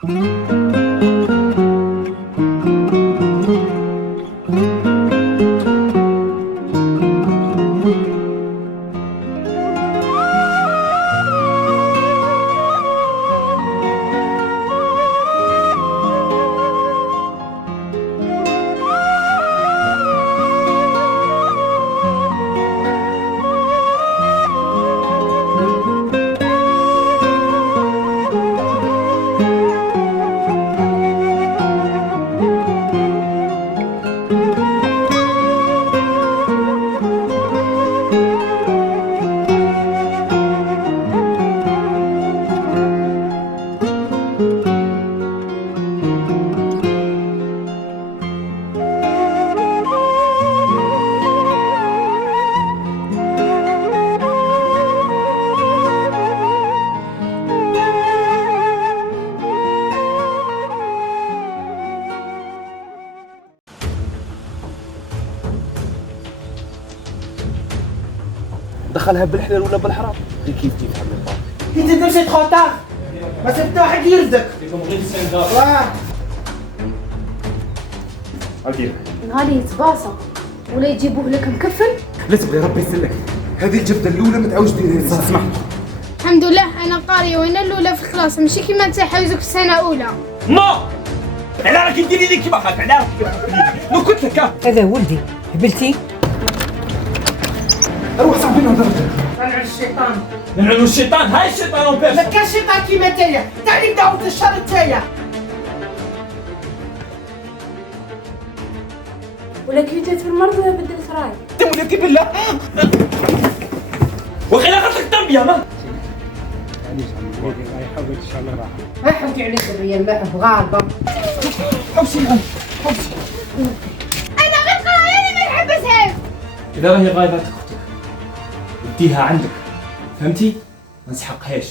دخلها بالحلال ولا بالحرام غير كيف عم يطلع. انت تمشي تخوطها ما سبت واحد يرزق واه عادي نهاري يتباصى ولا يجيبوه لك مكفل. لا تبغي ربي يسلك، هذه الجبده الاولى ما تعاودش ديريها لي. اسمح الحمد لله انا قاريه وانا الاولى في الكلاس ماشي كيما انت حاوزك في السنه اولى. ما على راك ديري لي كيما هاك، على راك لو قلت لك هذا ولدي هبلتي روح صاحبي نهضر. طلع الشيطان نلعنوا الشيطان. هاي الشيطان ما وبيش كان شيطان كيما نتايا تعرف دعوة الشر نتايا ولا كي جات في المرض بدلت راي. تمولتي بالله وخيلا غلطك تربيه ما ما حكي عليك الريال ما بغابة حوسي انا غير قرايه ما نحبسها. اذا راهي غايبه اختك وديها عندك، فهمتي؟ ما نسحقهاش.